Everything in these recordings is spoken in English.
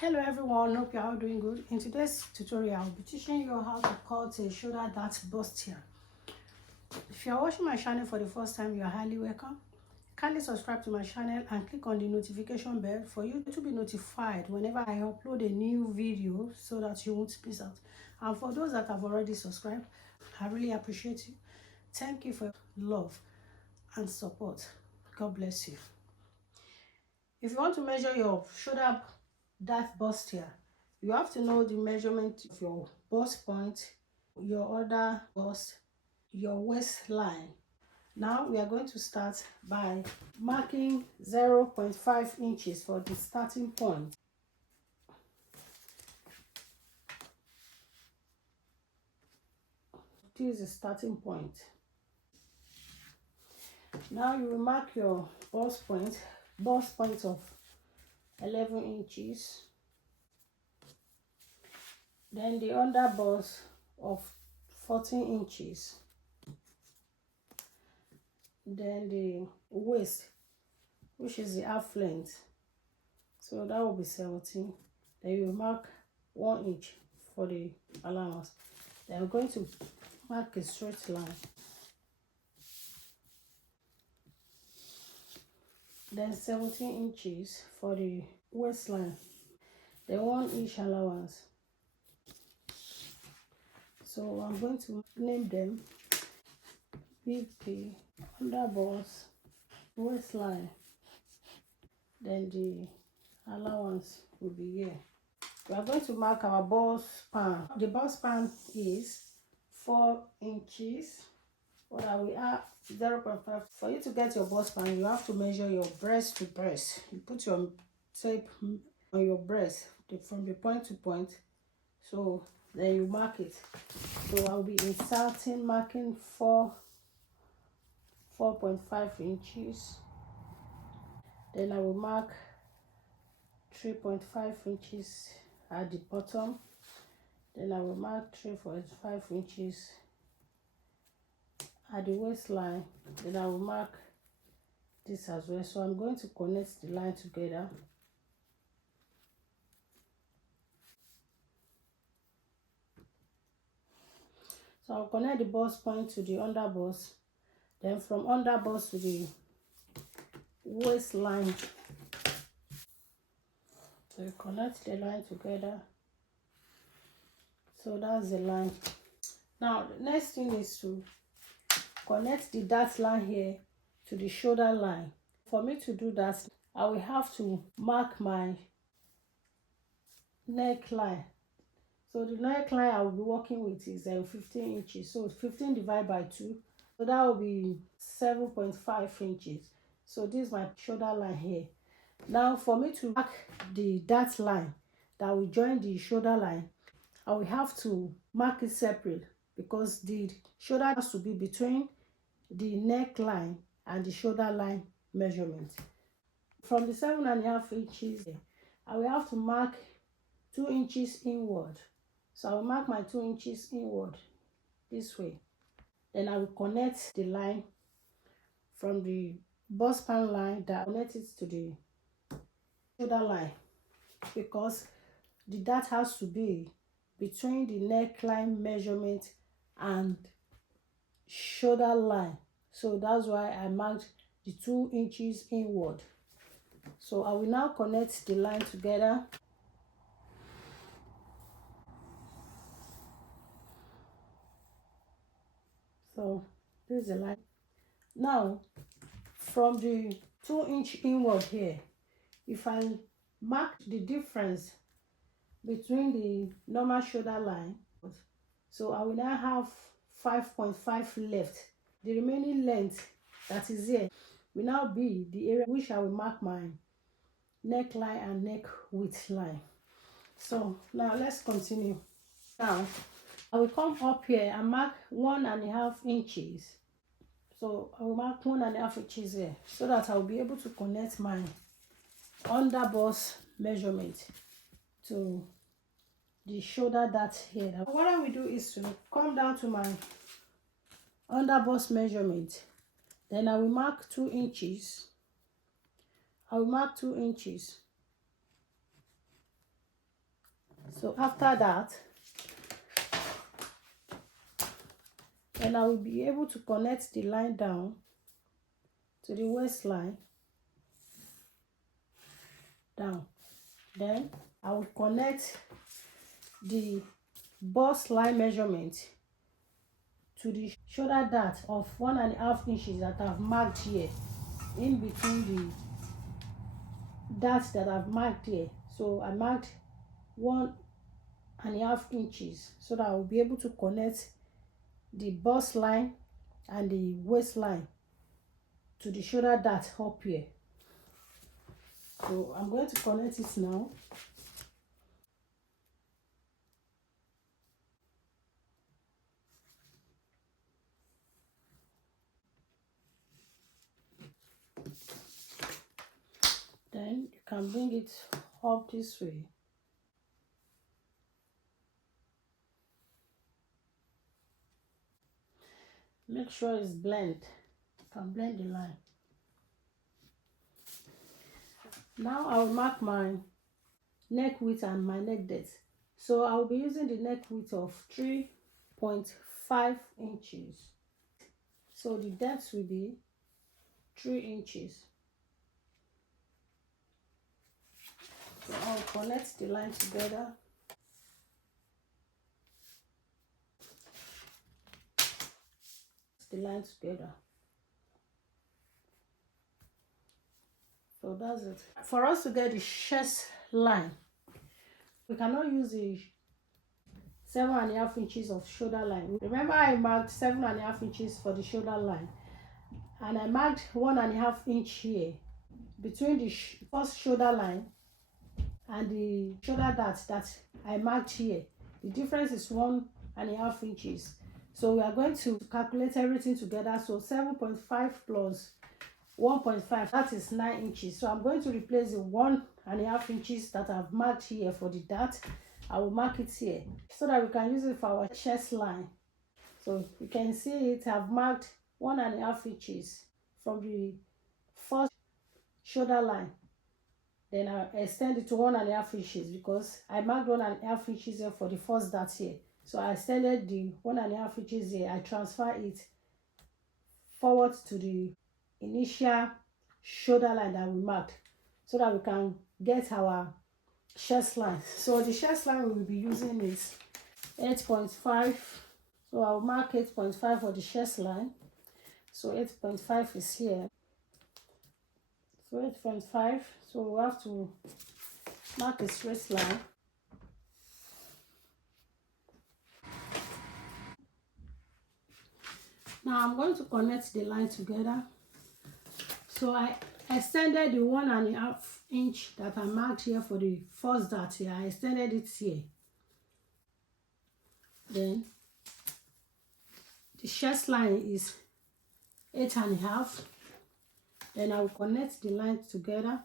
Hello everyone, hope you're all doing good. In today's tutorial, I'll be teaching you how to cut a shoulder dart bustier. If you're watching my channel for the first time, you're highly welcome. Kindly subscribe to my channel and click on the notification bell for you to be notified whenever I upload a new video so that you won't miss out. And for those that have already subscribed, I really appreciate you. Thank you for your love and support. God bless you. If you want to measure your shoulder dart bustier, you have to know the measurement of your bust point, your other bust, your waistline. Now we are going to start by marking 0.5 inches for the starting point. This is the starting point. Now you will mark your bust point of 11 inches. Then the under bust of 14 inches. Then the waist, which is the half length, so that will be 17. Then you mark 1 inch for the allowance. Then we're going to mark a straight line. Then 17 inches for the waistline. Then 1 inch allowance. So I'm going to name them BP, under bust, waistline. Then the allowance will be here. We are going to mark our bust span. The bust span is 4 inches. What are we at? 0.5. For you to get your bust span, you have to measure your breast to breast. You put your tape on your breast from the point to point. So then you mark it. So I'll be inserting marking 4.5 inches. Then I will mark 3.5 inches at the bottom. Then I will mark 3.5 inches at the waistline. Then I will mark this as well. So I'm going to connect the line together. So I'll connect the bust point to the under bust. Then from under bust to the waistline. So you connect the line together. So that's the line. Now the next thing is to connect the dart line here to the shoulder line. For me to do that, I will have to mark my neckline. So the neckline I will be working with is 15 inches. So 15 divided by 2. So that will be 7.5 inches. So this is my shoulder line here. Now for me to mark the dart line that will join the shoulder line, I will have to mark it separate because the shoulder has to be between the neckline and the shoulder line measurement. From the 7.5 inches, I will have to mark 2 inches inward. So I will mark my 2 inches inward this way. Then I will connect the line from the bust span line that connects it to the shoulder line because the dart has to be between the neckline measurement and shoulder line. So that's why I marked the 2 inches inward. So I will now connect the line together. So this is the line. Now from the 2 inch inward here, if I mark the difference between the normal shoulder line, so I will now have 5.5 left. The remaining length that is here will now be the area which I will mark my neckline and neck width line. So now let's continue. Now I will come up here and mark 1.5 inches. So I will mark 1.5 inches here so that I will be able to connect my under bust measurement to the shoulder dart here. What I will do is to come down to my under bust measurement. Then I will mark 2 inches. I will mark 2 inches. So after that, then I will be able to connect the line down to the waistline down. Then I will connect the bust line measurement to the shoulder dart of 1.5 inches that I've marked here, in between the darts that I've marked here. So I marked 1.5 inches so that I will be able to connect the bust line and the waistline to the shoulder dart up here. So I'm going to connect it now. Then you can bring it up this way. Make sure it's blend. You can blend the line. Now I will mark my neck width and my neck depth. So I will be using the neck width of 3.5 inches. So the depth will be 3 inches. So I'll connect the line together. The line together. So that's it. For us to get the chest line, we cannot use the 7.5 inches of shoulder line. Remember, I marked 7.5 inches for the shoulder line, and I marked 1.5 inch here between the first shoulder line and the shoulder dart that I marked here. The difference is 1.5 inches. So we are going to calculate everything together. So 7.5 plus 1.5, that is 9 inches. So I'm going to replace the 1.5 inches that I've marked here for the dart. I will mark it here so that we can use it for our chest line. So you can see it, I've marked 1.5 inches from the first shoulder line. Then I extend it to 1.5 inches because I marked 1.5 inches here for the first dart here. So I extended the 1.5 inches here. I transfer it forward to the initial shoulder line that we marked so that we can get our chest line. So the chest line we will be using is 8.5. So I'll mark 8.5 for the chest line. So 8.5 is here. So 8.5. So we have to mark a straight line. Now I'm going to connect the line together. So I extended the 1.5 inch that I marked here for the first dart here. I extended it here. Then the chest line is 8.5. Then I will connect the line together.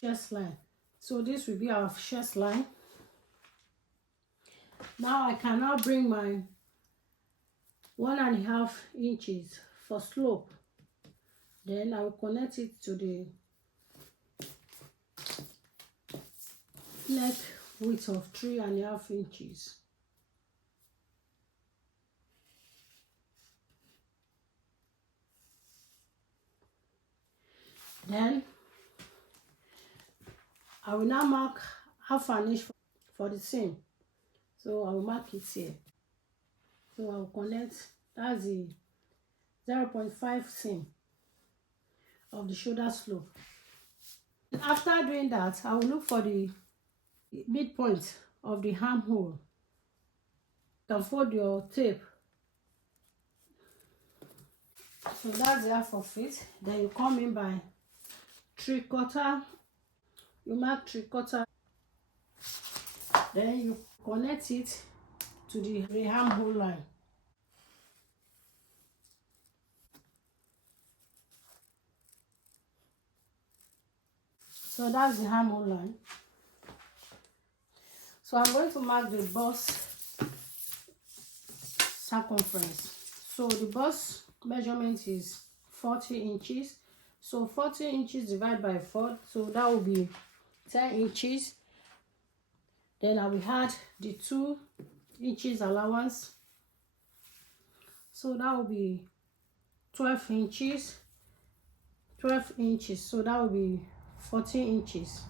Chest line. So this will be our chest line. Now I can now bring my 1.5 inches for slope. Then I will connect it to the neck width of 3.5 inches. Then I will now mark 1/2 inch for the seam. So I will mark it here. So I will connect, that's the 0.5 seam of the shoulder slope. After doing that, I will look for the midpoint of the armhole. You can fold your tape. So that's the half of it. Then you come in by 3/4. You mark 3/4. Then you connect it to the armhole line. So that's the armhole line. So I'm going to mark the bust circumference. So the bust measurement is 40 inches. So 40 inches divided by 4, so that will be 10 inches. Then I will add the 2 inches allowance, so that will be 12 inches. 12 inches, so that will be 14 inches.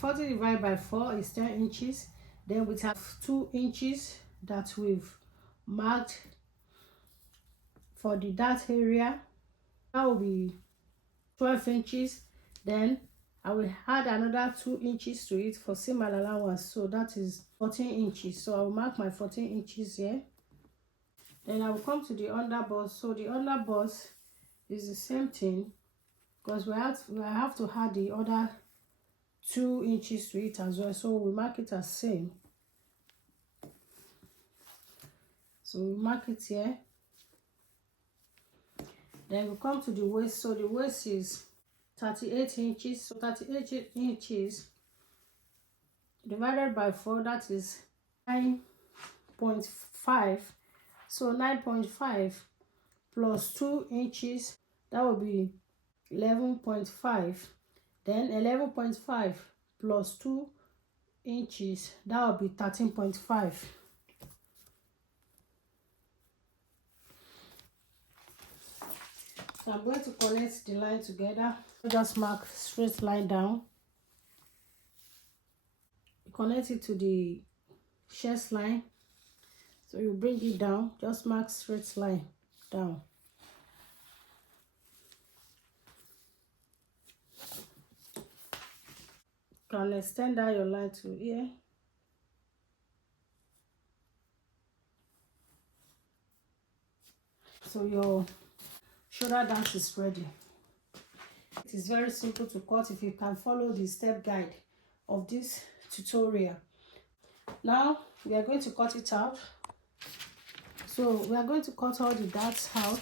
40 divided by 4 is 10 inches. Then we have 2 inches that we've marked for the dart area. That will be 12 inches. Then I will add another 2 inches to it for seam allowance, so that is 14 inches. So I will mark my 14 inches here. Then I will come to the underbust. So the underbust is the same thing, because we have to add the other 2 inches to it as well, so we mark it as same. So we mark it here. Then we come to the waist. So the waist is 38 inches. So 38 inches divided by 4, that is 9.5. So 9.5 plus 2 inches, that will be 11.5. Then 11.5 plus 2 inches, that will be 13.5. So I'm going to connect the line together. Just mark straight line down. Connect it to the chest line. So you bring it down, just mark straight line down. You can extend out your line to here. So your shoulder dance is ready. It is very simple to cut if you can follow the step guide of this tutorial. Now we are going to cut it out. So we are going to cut all the darts out.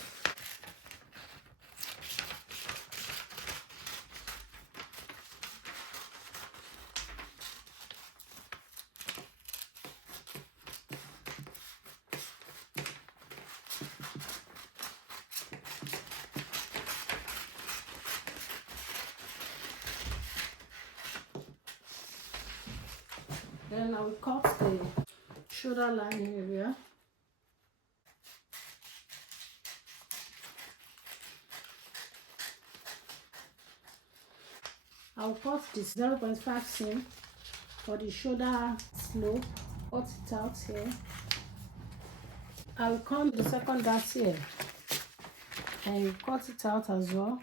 Then I will cut the shoulder line area. I'll cut this 0.5 seam for the shoulder slope. Cut it out here. I will come to the second dart here and cut it out as well.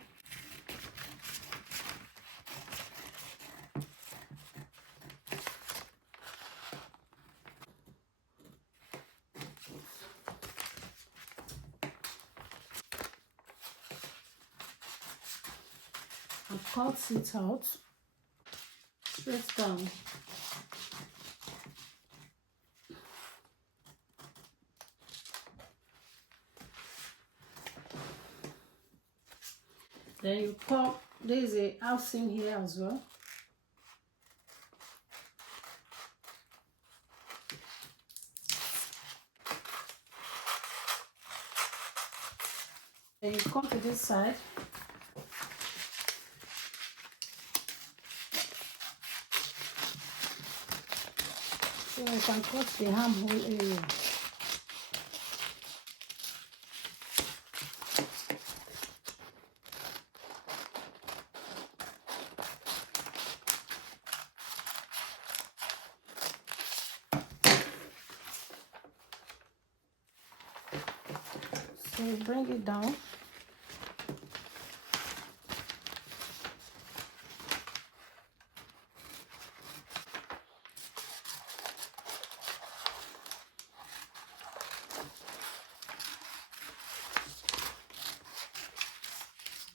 Cut it out straight down. Then you cut, there is a half seam here as well. Then you come to this side. So you can cut the armhole area. So you bring it down.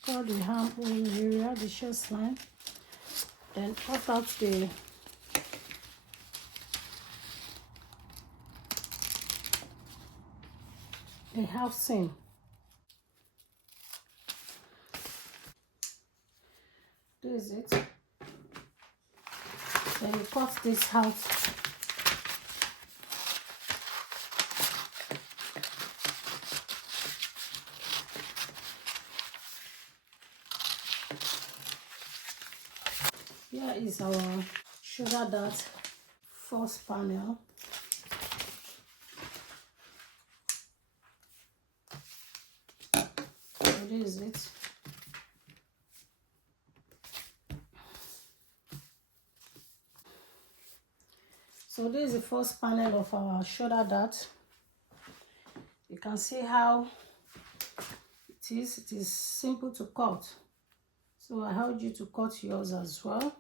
Cut the armhole area, the chest line. Then cut out the half seam. This is it. Then you cut this out. Here is our shoulder dart first panel. So this is it. So this is the first panel of our shoulder dart. You can see how it is. It is simple to cut. So I urge you to cut yours as well.